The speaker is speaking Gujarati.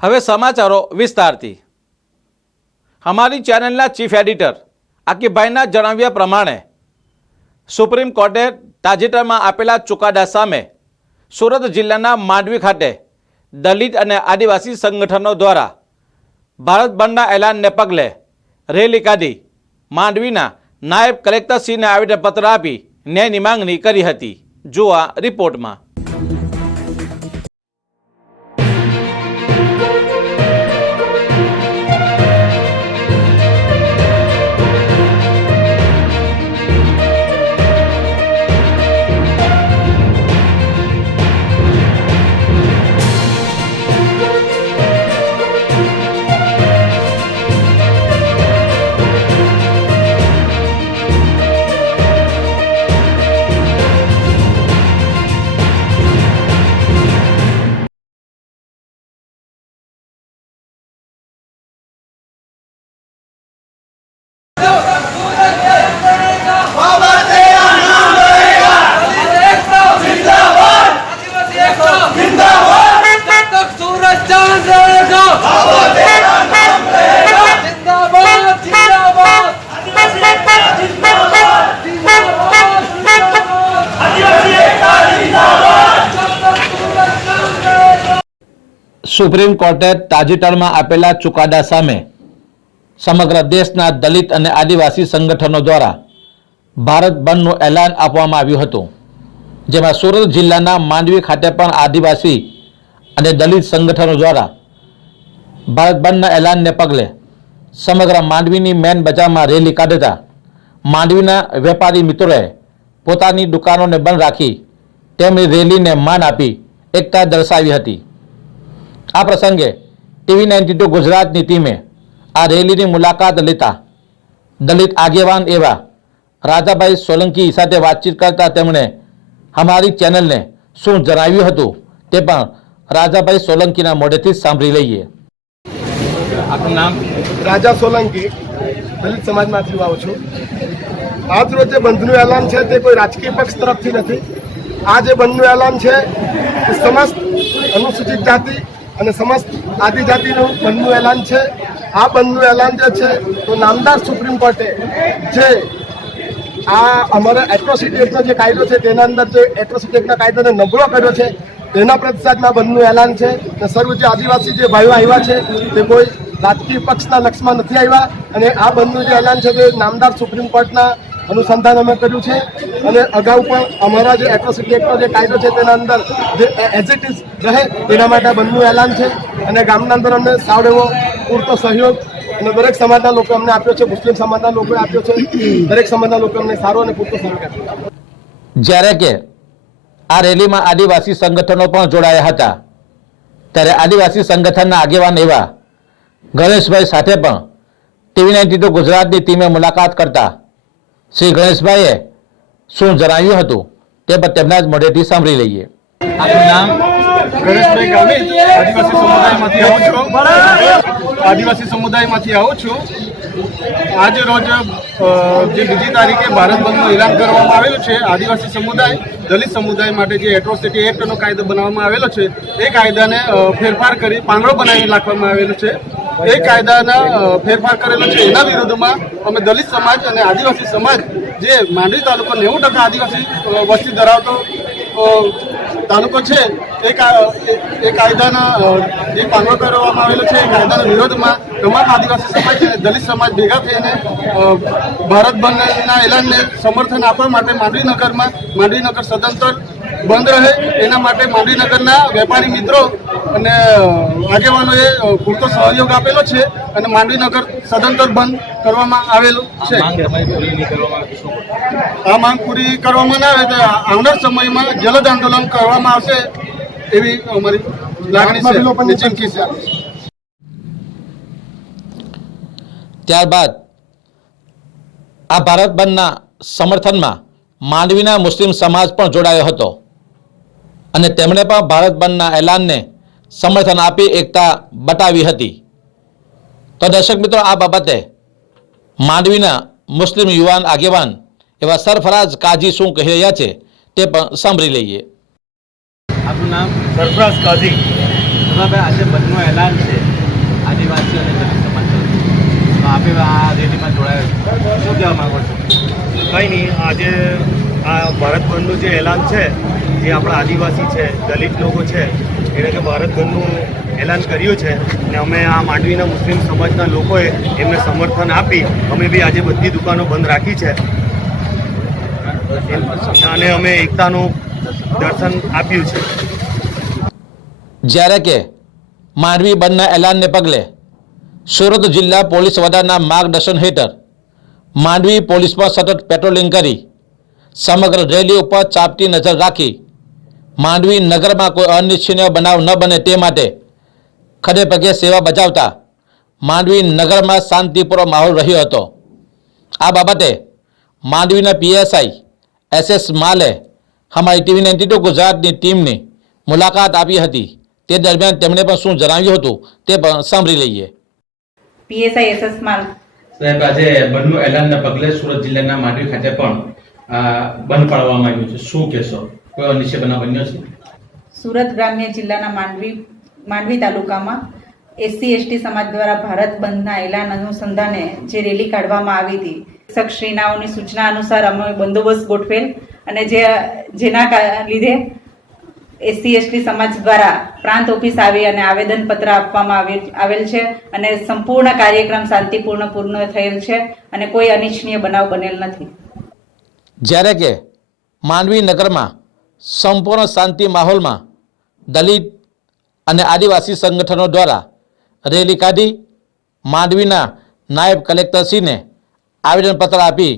હવે સમાચારો વિસ્તારથી। અમારી ચેનલના ચીફ એડિટર આકીભાઈના જણાવ્યા પ્રમાણે સુપ્રીમ કોર્ટે તાજેતરમાં આપેલા ચુકાદા સામે સુરત જિલ્લાના માંડવી ખાતે દલિત અને આદિવાસી સંગઠનો દ્વારા ભારત બંધના એલાનને પગલે રેલી કાઢી માંડવીના નાયબ કલેક્ટરશ્રીને આવેદનપત્ર આપી ન્યાયની માંગણી કરી હતી। જુઓ આ રિપોર્ટમાં। સુપ્રીમ કોર્ટે તાજેતરમાં આપેલા ચુકાદા સામે સમગ્ર દેશના દલિત અને આદિવાસી સંગઠનો દ્વારા ભારત બંધનું એલાન આપવામાં આવ્યું હતું, જેમાં સુરત જિલ્લાના માંડવી ખાતે પણ આદિવાસી અને દલિત સંગઠનો દ્વારા ભારત બંધના એલાનને પગલે સમગ્ર માંડવીની મેન બજારમાં રેલી કાઢતા માંડવીના વેપારી મિત્રોએ પોતાની દુકાનોને બંધ રાખી તેમની રેલીને માન આપી એકતા દર્શાવી હતી। આ પ્રસંગે TV92 ગુજરાતની ટીમે આ રેલીની મુલાકાત લેતા દલિત આગેવાન એવા રાજાભાઈ સોલંકી સાથે વાતચીત કરતા તેમણે અમારી ચેનલને શું જણાવ્યું હતું તે પણ રાજાભાઈ સોલંકીના મોઢેથી સાંભળી લઈએ। આપનું નામ? રાજા સોલંકી, દલિત સમાજમાંથી આવું છું। આજ રોજ જે બંધનું એલાન છે તે કોઈ રાજકીય પક્ષ તરફથી નથી। આ જે બંધનું એલાન છે એ સમસ્ત અનુસૂચિત જાતિ અને સમસ્ત આદિજાતિનું બંધનું એલાન છે। આ બંધનું એલાન જે છે તો નામદાર સુપ્રીમ કોર્ટે જે આ અમારા એટ્રોસિટી એક્ટનો જે કાયદો છે તેના અંદર જે એટ્રોસિટી એક્ટના કાયદાને નબળો કર્યો છે તેના પ્રતિસાદમાં બંધનું એલાન છે। અને સર્વ જે આદિવાસી જે ભાઈઓ આવ્યા છે તે કોઈ રાજકીય પક્ષના લક્ષમાં નથી આવ્યા અને આ બંધનું જે એલાન છે તે નામદાર સુપ્રીમ કોર્ટના અનુસંધાન અમે કર્યું છે। અને અગાઉ પણ અમારા જે એટ્રોસિટી એક્ટનો જે કાયદો છે તેના અંદર જે એઝ ઇટ ઇઝ રહે તેના માટે બંધનું એલાન છે। અને ગામના અંદર અમને સાવ એવો પૂરતો સહયોગ અને દરેક સમાજના લોકો અમને આપ્યો છે, મુસ્લિમ સમાજના લોકોએ આપ્યો છે, દરેક સમાજના લોકો અમને સારો અને પૂરતો સહયોગ આપ્યો। જ્યારે કે આ રેલીમાં આદિવાસી સંગઠનો પણ જોડાયા હતા, ત્યારે આદિવાસી સંગઠનના આગેવાન એવા ગણેશભાઈ સાથે પણ TV92 ગુજરાતની ટીમે મુલાકાત કરતા શ્રી ગણેશભાઈએ શું જણાવ્યું હતું તે પણ તેમના જ મોઢેથી સાંભળી લઈએ। આપનું નામ? ગણેશભાઈ ગામિત, આદિવાસી સમુદાયમાંથી આવું છું। આજે રોજ જે 2 તારીખે ભારત બંધનું એલાન કરવામાં આવેલું છે, આદિવાસી સમુદાય દલિત સમુદાય માટે જે એટ્રોસિટી એક્ટનો કાયદો બનાવવામાં આવેલો છે એ કાયદાને ફેરફાર કરી પાંગડો બનાવી નાખવામાં આવેલું છે। એ કાયદાના ફેરફાર કરેલો છે એના વિરુદ્ધમાં અમે દલિત સમાજ અને આદિવાસી સમાજ જે માંડવી તાલુકો 90% આદિવાસી વસ્તી ધરાવતો તાલુકો છે એ કાયદાના જે પાંગડો કરવામાં આવેલો છે એ કાયદાના વિરોધમાં તમામ આદિવાસી સમાજ અને દલિત સમાજ ભેગા થઈને ભારત બંધના એલાનને સમર્થન આપવા માટે માંડવીનગર સદંતર બંધ રહે એના માટે માંડવીનગરના વેપારી મિત્રો અને આગેવાનોએ પૂરતો સહયોગ આપેલો છે અને માંડવીનગર સદંતર બંધ કરવામાં આવેલું છે। આ માંગ પૂરી કરવામાં ના આવે તો આવનાર સમયમાં જલદ આંદોલન કરવામાં આવશે એવી અમારી લાગણી છે, ચીમકી છે। ત્યારબાદ આ ભારત બંધના સમર્થનમાં માંડવીના મુસ્લિમ સમાજ પણ જોડાયો હતો અને તેમણે પણ ભારત બંધના એલાનને સમર્થન આપી એકતા બતાવી હતી। તો દર્શક મિત્રો, આ બાબતે માંડવીના મુસ્લિમ યુવાન આગેવાન એવા સરફરાજ કાજી શું કહી રહ્યા છે તે પણ સાંભળી લઈએ। આપનું નામ? સરફરાજ કાજી, ભગવાભાઈ આજે બંધનું એલાન છે આદિવાસી અને દલિત સમાજ તરફથી. તો આપે આ રેલીમાં જોડાયા શું કહેવા માગો છો? કંઈ નહીં, આજે આ ભારત બંધનું જે એલાન છે, જે આપણા આદિવાસી છે, દલિત લોકો છે, એને કે ભારત બંધનું એલાન કર્યું છે ને અમે આ માંડવીના મુસ્લિમ સમાજના લોકોએ એમને સમર્થન આપી અમે બી આજે બધી દુકાનો બંધ રાખી છે અને અમે એકતાનું દર્શન આપ્યું છે. જ્યારે કે માંડવી બંધના એલાનને પગલે સુરત જિલ્લા પોલીસ વડાના માર્ગદર્શન હેઠળ માંડવી પોલીસમાં સતત પેટ્રોલિંગ કરી સમગ્ર રેલી ઉપર ચાંપતી નજર રાખી માંડવી નગરમાં કોઈ અનિચ્છનીય બનાવ ન બને તે માટે ખડે પગે સેવા બજાવતા માંડવી નગરમાં શાંતિપૂર્ણ માહોલ રહ્યો હતો. આ બાબતે માંડવીના પીએસઆઈ SS માલે અમારી TV 92 ગુજરાતની ટીમની મુલાકાત આપી હતી. તે દરમિયાન તેમણે પણ શું જણાવ્યું હતું તે પણ સાંભળી લઈએ. પીએસઆઈ SS માલ. સાહેબ, આજે બંધનું એલાનના પગલે સુરત જિલ્લાના માંડવી ખાતે પણ બંધ પાડવામાં આવ્યું છે. શું કહેશો? કોઈ અનિચ્છનીય બનાવ બન્યો છે? સુરત ગ્રામ્ય જિલ્લાના માંડવી તાલુકામાં SC/ST સમાજ દ્વારા ભારત બંધના એલાન અનુસંધાને જે રેલી કાઢવામાં આવી હતી, શિક્ષકશ્રીનાઓની સૂચના અનુસાર અમે બંદોબસ્ત ગોઠવેલ અને જેના લીધે SC/ST સમાજ દ્વારા પ્રાંત ઓફિસ આવી અને આવેદનપત્ર આપવામાં આવેલ છે અને સંપૂર્ણ કાર્યક્રમ શાંતિપૂર્ણ પૂર્ણ થયેલ છે અને કોઈ અનિચ્છનીય બનાવ બનેલ નથી. જ્યારે કે માંડવી નગરમાં સંપૂર્ણ શાંતિ માહોલમાં દલિત અને આદિવાસી સંગઠનો દ્વારા રેલી કાઢી માંડવીના નાયબ કલેક્ટરશ્રીને આવેદનપત્ર આપી